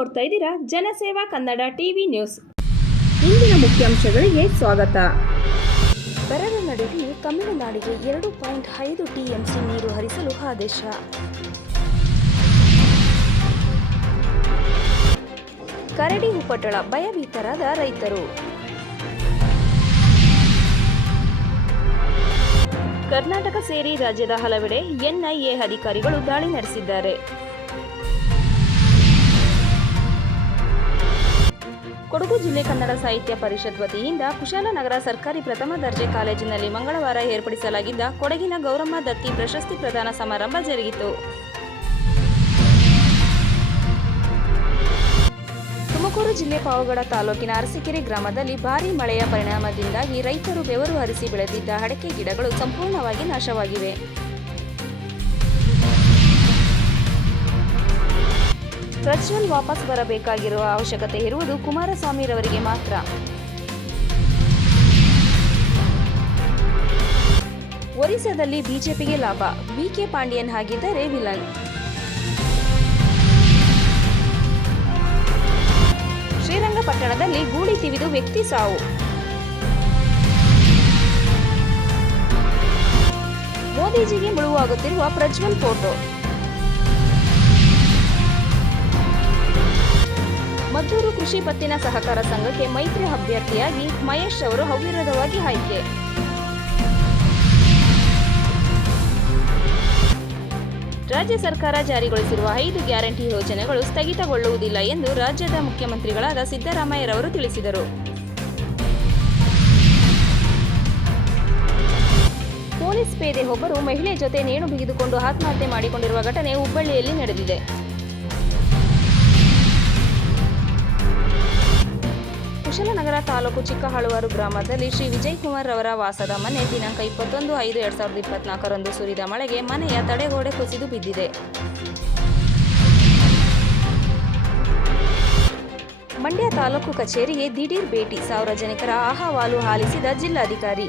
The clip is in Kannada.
ನೋಡ್ತಾ ಇದ್ದೀರಾ ಜನಸೇವಾ ಕನ್ನಡ ಟಿವಿ ನ್ಯೂಸ್. ಇಂದಿನ ಮುಖ್ಯಾಂಶಗಳಿಗೆ ಸ್ವಾಗತ. ಬರದ ನಡುವೆಯೂ ತಮಿಳುನಾಡಿಗೆ 2.5 ಟಿಎಂಸಿ ನೀರು ಹರಿಸಲು ಆದೇಶ. ಕರಡಿ ಉಪಟಳ ಭಯಭೀತರಾದ ರೈತರು. ಕರ್ನಾಟಕ ಸೇರಿ ರಾಜ್ಯದ ಹಲವೆಡೆ ಎನ್ಐಎ ಅಧಿಕಾರಿಗಳು ದಾಳಿ ನಡೆಸಿದ್ದಾರೆ. ಕೊಡಗು ಜಿಲ್ಲೆ ಕನ್ನಡ ಸಾಹಿತ್ಯ ಪರಿಷತ್ ವತಿಯಿಂದ ಕುಶಾಲನಗರ ಸರ್ಕಾರಿ ಪ್ರಥಮ ದರ್ಜೆ ಕಾಲೇಜಿನಲ್ಲಿ ಮಂಗಳವಾರ ಏರ್ಪಡಿಸಲಾಗಿದ್ದ ಕೊಡಗಿನ ಗೌರಮ್ಮ ದತ್ತಿ ಪ್ರಶಸ್ತಿ ಪ್ರದಾನ ಸಮಾರಂಭ ಜರುಗಿತು. ತುಮಕೂರು ಜಿಲ್ಲೆ ಪಾವಗಡ ತಾಲೂಕಿನ ಅರಸೀಕೆರೆ ಗ್ರಾಮದಲ್ಲಿ ಭಾರೀ ಮಳೆಯ ಪರಿಣಾಮದಿಂದಾಗಿ ರೈತರು ಬೆವರು ಹರಿಸಿ ಬೆಳೆದಿದ್ದ ಅಡಕೆ ಗಿಡಗಳು ಸಂಪೂರ್ಣವಾಗಿ ನಾಶವಾಗಿವೆ. ಪ್ರಜ್ವಲ್ ವಾಪಸ್ ಬರಬೇಕಾಗಿರುವ ಅವಶ್ಯಕತೆ ಇರುವುದು ಕುಮಾರಸ್ವಾಮಿರವರಿಗೆ ಮಾತ್ರ. ಒರಿಸ್ಸಾದಲ್ಲಿ ಬಿಜೆಪಿಗೆ ಲಾಭ, ವಿಕೆ ಪಾಂಡಿಯನ್ ಆಗಿದ್ದರೆ ವಿಲನ್. ಶ್ರೀರಂಗಪಟ್ಟಣದಲ್ಲಿ ಗೂಳಿ ತಿವಿದು ವ್ಯಕ್ತಿ ಸಾವು. ಮೋದಿಜಿಗೆ ಮುಳುವಾಗುತ್ತಿರುವ ಪ್ರಜ್ವಲ್ ಫೋಟೋ. ಮದ್ದೂರು ಕೃಷಿ ಪತ್ತಿನ ಸಹಕಾರ ಸಂಘಕ್ಕೆ ಮೈತ್ರಿ ಅಭ್ಯರ್ಥಿಯಾಗಿ ಮಹೇಶ್ ಅವರು ಅವಿರೋಧವಾಗಿ ಆಯ್ಕೆ. ರಾಜ್ಯ ಸರ್ಕಾರ ಜಾರಿಗೊಳಿಸಿರುವ 5 ಗ್ಯಾರಂಟಿ ಯೋಜನೆಗಳು ಸ್ಥಗಿತಗೊಳ್ಳುವುದಿಲ್ಲ ಎಂದು ರಾಜ್ಯದ ಮುಖ್ಯಮಂತ್ರಿಗಳಾದ ಸಿದ್ದರಾಮಯ್ಯರವರು ತಿಳಿಸಿದರು. ಪೊಲೀಸ್ ಪೇದೆ ಒಬ್ಬರು ಮಹಿಳೆ ಜೊತೆ ನೇಣು ಬಿಗಿದುಕೊಂಡು ಆತ್ಮಹತ್ಯೆ ಮಾಡಿಕೊಂಡಿರುವ ಘಟನೆ ಹುಬ್ಬಳ್ಳಿಯಲ್ಲಿ ನಡೆದಿದೆ. ಕುಶಾಲನಗರ ತಾಲೂಕು ಚಿಕ್ಕಹಾಳುವಾರು ಗ್ರಾಮದಲ್ಲಿ ಶ್ರೀ ವಿಜಯಕುಮಾರ್ ಅವರ ವಾಸದ ಮನೆ ದಿನಾಂಕ 21/5/2024 ಸುರಿದ ಮಳೆಗೆ ಮನೆಯ ತಡೆಗೋಡೆ ಕುಸಿದು ಬಿದ್ದಿದೆ. ಮಂಡ್ಯ ತಾಲೂಕು ಕಚೇರಿಗೆ ದಿಢೀರ್ ಭೇಟಿ, ಸಾರ್ವಜನಿಕರ ಅಹವಾಲು ಆಲಿಸಿದ ಜಿಲ್ಲಾಧಿಕಾರಿ.